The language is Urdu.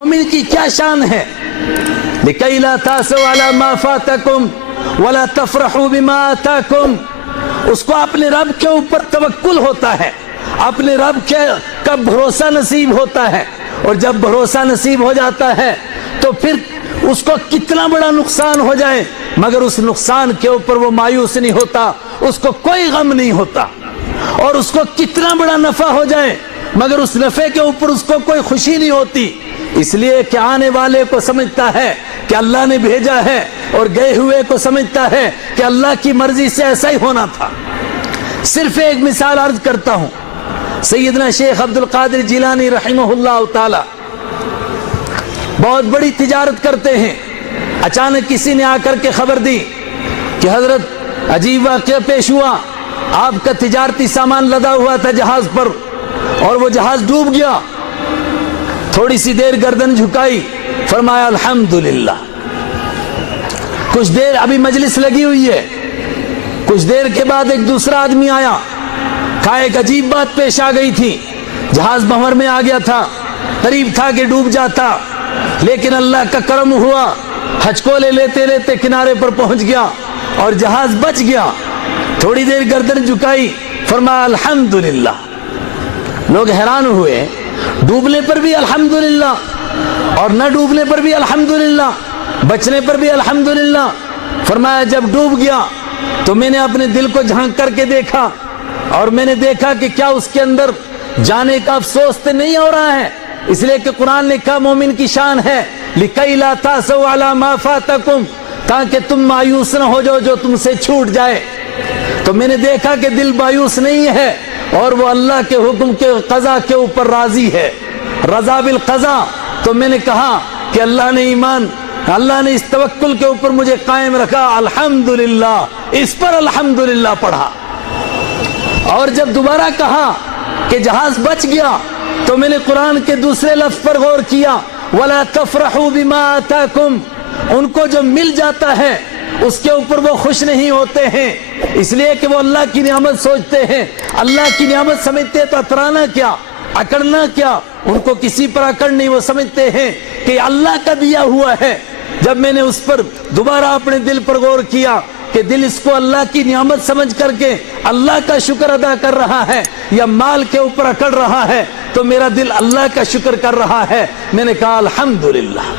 مومن کی کیا شان ہے؟ لِكَيْ لَا تَأْسَوْا عَلَى مَا فَاتَكُمْ وَلَا تَفْرَحُوا بِمَا آتَاكُمْ. اس کو اپنے رب کے اوپر توکل ہوتا ہے، اپنے رب کا بھروسہ نصیب ہوتا ہے، اور جب بھروسہ نصیب ہو جاتا ہے تو پھر اس کو کتنا بڑا نقصان ہو جائے مگر اس نقصان کے اوپر وہ مایوس نہیں ہوتا، اس کو کوئی غم نہیں ہوتا، اور اس کو کتنا بڑا نفع ہو جائے مگر اس نفع کے اوپر اس کو کوئی خوشی نہیں ہوتی، اس لیے کہ آنے والے کو سمجھتا ہے کہ اللہ نے بھیجا ہے، اور گئے ہوئے کو سمجھتا ہے کہ اللہ کی مرضی سے ایسا ہی ہونا تھا. صرف ایک مثال عرض کرتا ہوں. سیدنا شیخ عبد القادر جیلانی رحمہ اللہ تعالی بہت بڑی تجارت کرتے ہیں. اچانک کسی نے آ کر کے خبر دی کہ حضرت عجیب واقعہ پیش ہوا، آپ کا تجارتی سامان لدا ہوا تھا جہاز پر اور وہ جہاز ڈوب گیا. تھوڑی سی دیر گردن جھکائی، فرمایا الحمدللہ. کچھ دیر ابھی مجلس لگی ہوئی ہے، کچھ دیر کے بعد ایک دوسرا آدمی آیا، کہا ایک عجیب بات پیش آ گئی تھی، جہاز بحر میں آ گیا تھا، قریب تھا کہ ڈوب جاتا، لیکن اللہ کا کرم ہوا، ہچکولے لیتے لیتے کنارے پر پہنچ گیا اور جہاز بچ گیا. تھوڑی دیر گردن جھکائی، فرمایا الحمدللہ. لوگ حیران ہوئے، ڈوبنے پر بھی الحمدللہ اور نہ ڈوبنے پر بھی الحمدللہ، بچنے پر بھی الحمدللہ. فرمایا جب ڈوب گیا تو میں نے اپنے دل کو جھانک کر کے دیکھا اور میں نے دیکھا کہ کیا اس کے اندر جانے کا افسوس تو نہیں ہو رہا ہے، اس لیے کہ قرآن نے کہا مومن کی شان ہے لِكَيْ لَا تَأْسَوْا عَلَى مَا فَاتَكُمْ، تاکہ تم مایوس نہ ہو جاؤ جو تم سے چھوٹ جائے. تو میں نے دیکھا کہ دل مایوس نہیں ہے اور وہ اللہ کے حکم کے قضا کے اوپر راضی ہے، رضا بالقضا. تو میں نے کہا کہ اللہ نے اس توکل کے اوپر مجھے قائم رکھا، الحمدللہ، اس پر الحمدللہ پڑھا. اور جب دوبارہ کہا کہ جہاز بچ گیا تو میں نے قرآن کے دوسرے لفظ پر غور کیا، وَلَا تَفْرَحُوا بِمَا آتَاكُمْ. ان کو جو مل جاتا ہے اس کے اوپر وہ خوش نہیں ہوتے ہیں، اس لیے کہ وہ اللہ کی نعمت سوچتے ہیں. اللہ کی نعمت سمجھتے تو اترانا کیا، اکڑنا کیا، ان کو کسی پر اکڑ نہیں، وہ سمجھتے ہیں کہ اللہ کا دیا ہوا ہے. جب میں نے اس پر دوبارہ اپنے دل پر غور کیا کہ دل اس کو اللہ کی نعمت سمجھ کر کے اللہ کا شکر ادا کر رہا ہے یا مال کے اوپر اکڑ رہا ہے، تو میرا دل اللہ کا شکر کر رہا ہے. میں نے کہا الحمدللہ.